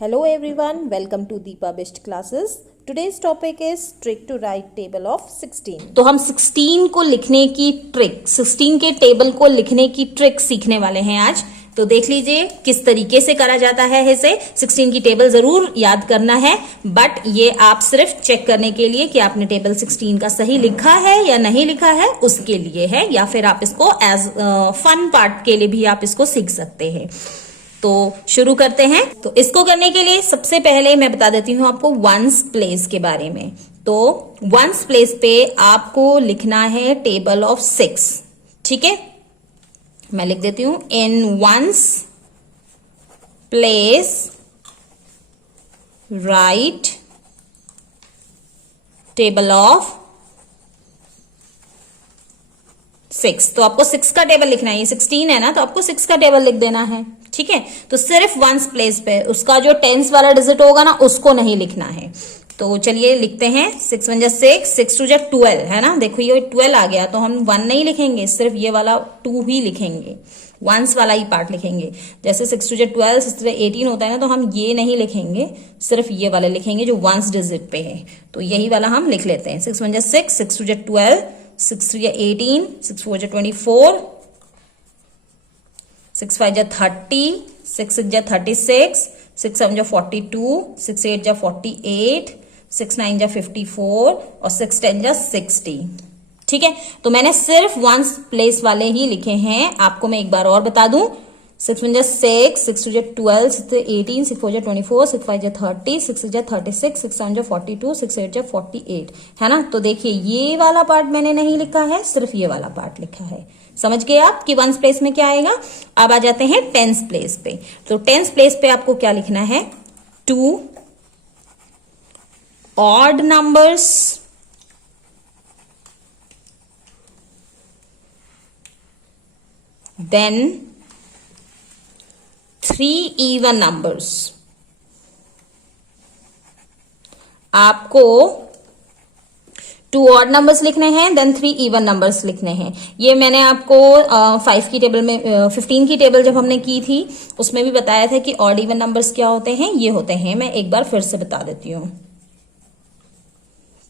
Hello everyone, welcome to Deepa Best Classes. Today's topic is trick to write table of 16. तो हम 16 को लिखने की ट्रिक, 16 के टेबल को लिखने की ट्रिक सीखने वाले हैं आज। तो देख लीजिए किस तरीके से करा जाता है इसे। 16 की टेबल जरूर याद करना है, बट ये आप सिर्फ चेक करने के लिए कि आपने टेबल 16 का सही लिखा है या नहीं लिखा है उसके लिए है, या फिर आप इसको एज फन पार्ट के लिए भी आप इसको सीख सकते हैं। तो शुरू करते हैं। तो इसको करने के लिए सबसे पहले मैं बता देती हूं आपको वंस प्लेस के बारे में। तो वंस प्लेस पे आपको लिखना है टेबल ऑफ 6, ठीक है। मैं लिख देती हूं in ones place write table of 6। तो आपको 6 का टेबल लिखना है, ये 16 है ना, तो आपको 6 का टेबल लिख देना है, ठीक है। तो सिर्फ वंस प्लेस पे उसका जो टेंस वाला डिजिट होगा ना उसको नहीं लिखना है। तो चलिए लिखते हैं 6 1 6, 6 2 12 है ना। देखो ये 12 आ गया, तो हम 1 नहीं लिखेंगे, सिर्फ ये वाला 2 ही लिखेंगे, वंस वाला ही पार्ट लिखेंगे। जैसे 6 2 12, 6 3 18 होता है ना, तो हम ये नहीं लिखेंगे, सिर्फ ये वाले लिखेंगे जो वंस डिजिट पे है। तो यही वाला हम लिख लेते हैं 6 1 6, 6 2 12, 6 3 18, 6 4 24, 6 5 30, 6 6 36, 6 7 42, 6 8 48, 6 9 54 और 6 10 60, ठीक है। तो मैंने सिर्फ वंस प्लेस वाले ही लिखे हैं। आपको मैं एक बार और बता दूं, 6 1 6, 6 2 12, 6 18, 6 4 24, 6 5 30, 6 6 36, 6 7 42, 6 8 48 है ना। तो देखिए ये वाला पार्ट मैंने नहीं लिखा है, सिर्फ ये वाला पार्ट लिखा है। समझ गए आप कि वंस प्लेस में क्या आएगा। अब आ जाते हैं टेंस प्लेस पे। तो टेंस प्लेस पे आपको क्या लिखना है, 2 odd numbers then 3 even numbers. आपको 2 ऑड नंबर्स लिखने हैं, देन 3 इवन नंबर्स लिखने हैं। ये मैंने आपको 5 की टेबल में 15 की टेबल जब हमने की थी उसमें भी बताया था कि ऑड इवन नंबर्स क्या होते हैं। ये होते हैं, मैं एक बार फिर से बता देती हूँ,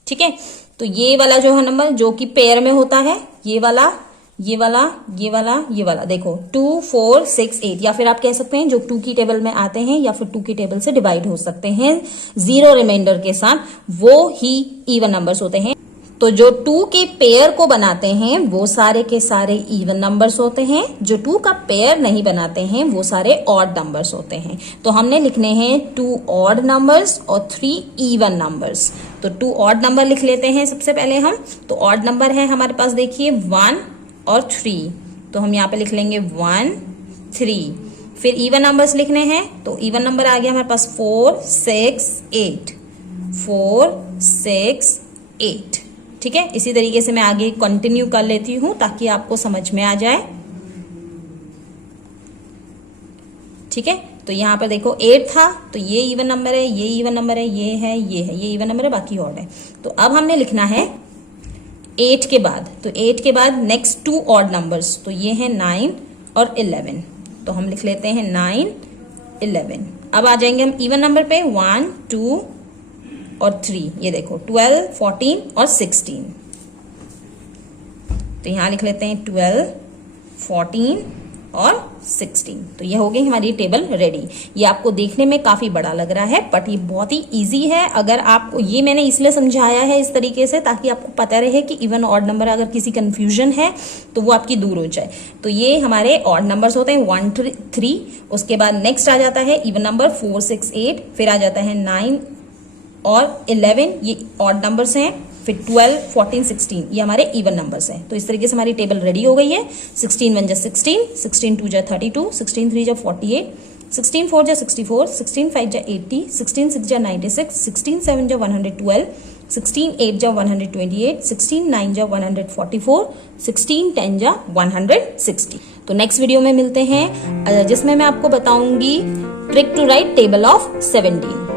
ठीक है। तो ये वाला जो है नंबर जो कि पेयर में होता है, ये वाला, ये वाला, ये वाला, ये वाला, देखो 2 4 6 8, या फिर आप कह सकते हैं जो 2 की टेबल में आते हैं या फिर 2 की टेबल से डिवाइड हो सकते हैं 0 रिमाइंडर के साथ, वो ही इवन नंबर्स होते हैं। तो जो 2 के पेयर को बनाते हैं वो सारे के सारे इवन नंबर्स होते हैं, जो 2 का पेयर नहीं बनाते हैं वो सारे ऑड नंबर्स होते हैं। तो हमने लिखने हैं 2 ऑड नंबर्स और 3 इवन नंबर्स। तो 2 ऑड नंबर लिख लेते हैं सबसे पहले हम। तो ऑड नंबर है हमारे पास, देखिए 1 और 3, तो हम यहाँ पे लिख लेंगे 1 3। फिर इवन नंबर्स लिखने हैं, तो इवन नंबर आ गया हमारे पास 4 6 8, 4 6 8, ठीक है। इसी तरीके से मैं आगे कंटिन्यू कर लेती हूं ताकि आपको समझ में आ जाए, ठीक है। तो यहां पर देखो 8 था, तो ये इवन नंबर है, ये इवन नंबर है, ये है, ये है, ये इवन नंबर है, बाकी ऑड है। तो अब हमने लिखना है 8 के बाद, तो 8 के बाद नेक्स्ट 2 ऑड नंबर्स, तो ये है 9 और 11। तो हम लिख लेते हैं 9 11। अब आ जाएंगे हम इवन नंबर पे, 1 2 और 3, ये देखो 12 14 और 16। तो यहां लिख लेते हैं 12 14 और 16। तो ये हो गई हमारी टेबल रेडी। ये आपको देखने में काफी बड़ा लग रहा है, बट ये बहुत ही इजी है। अगर आप, ये मैंने इसलिए समझाया है इस तरीके से ताकि आपको पता रहे कि इवन ऑड नंबर अगर किसी कंफ्यूजन है तो वो आपकी दूर हो जाए। तो ये हमारे ऑड नंबर्स होते हैं 1 3। उसके बाद नेक्स्ट आ जाता है इवन नंबर 4 6 8, फिर आ जाता है 9 और 11, ये ऑड नंबर्स हैं। फिर 12 14 16, ये हमारे इवन नंबर्स हैं। तो इस तरीके से हमारी टेबल रेडी हो गई है। 16 1 16, 16 2 32, 16 3 48, 16 4 64, 16 5 80, 16 6 96, 16 7 112, 16 8 128, 16 9 144, 16 10 160। तो नेक्स्ट वीडियो में मिलते हैं जिसमें मैं आपको बताऊंगी trick to write table of 17।